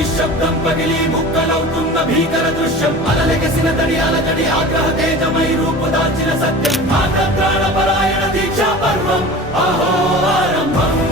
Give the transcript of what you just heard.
నిశ్శబ్దం పగిలి ముక్కలవుతున్న భీకర దృశ్యం అలలెగసిన తడి అలజడి ఆగ్రహ తేజమై రూపుదాల్చిన సత్యం ఆగ్రహ ప్రాణపరాయణ దీక్షా పర్వం అహో ఆరంభం